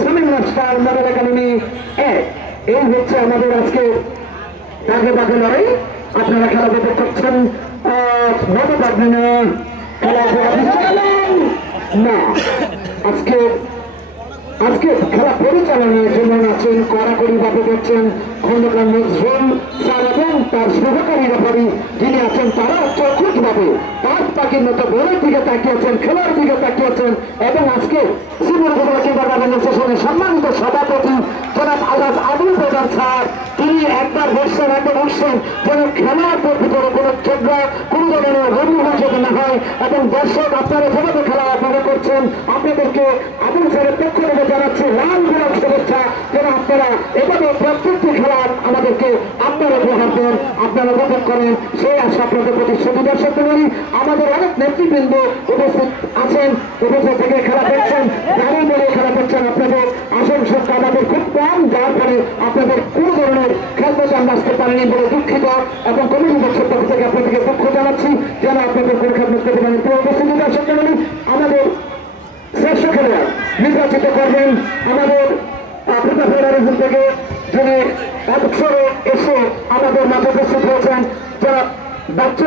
Islamic master model academy এই হচ্ছে আমাদের আজকে দাগে দাগে লড়াই। আপনারা খেলা দেখতে পাচ্ছেন, মতো পারবেন না খেলা না। আজকে খেলা পরিচালনার জন্য আছেন, কড়াকড়ি ভাবে করছেন খন্দকার নজরুল স্যার এবং তার সহকারী রেফারি যিনি আছেন, তারা চকুট ভাবে পাঁচ পাখির মতো বলের দিকে তাকিয়েছেন, খেলার দিকে তাকিয়েছেন। এবং আজকে সিনিয়র সেশনের সম্মানিত সভাপতি জনাব আজাদ আবুল প্রধান স্যার, তিনি একবার বসছেন যেন খেলার ভিতরে কোনো ঝগড়া কোনো ধরনের রবীন্দ্র যাতে না হয়। এবং দর্শক আপনারা যেভাবে খেলা আপনারা করছেন, আপনাদেরকে আবুল স্যারের পক্ষ থেকে জানাচ্ছি লাল গোলাপ শুভেচ্ছা, যেন আপনারা এভাবে প্রত্যেকটি খেলা আমাদেরকে আপনারা উপহার দেন, আপনারা উপভোগ করেন, সেই আশা আপনাদের প্রতি শুধু দর্শক করি। আমাদের অনেক নেতৃবৃন্দ উপস্থিত আছেন, উপস্থিত থেকে খেলা দেখছেন, দাঁড়িয়ে দাঁড়িয়ে খেলা করছেন। আপনাদের আসন সংখ্যা আমাদের খুব কম, যার ফলে আপনাদের কোনো ধরনের খেলতে আমরা আসতে পারেনি বলে দুঃখিত। এবং কমিটির পক্ষ থেকে আপনাদেরকে দুঃখ জানাচ্ছি যেন আপনাদের কোনো খেলা করতে পারেন। উপস্থিত দর্শক করি, আমাদের শ্রেষ্ঠ খেলোয়াড় নির্বাচিত করবেন আমাদের আফ্রিকা ফেডারেশন থেকে, যিনি অবসরে এসে আমাদের মাঝে উপস্থিত হয়েছেন যারা বাচ্চা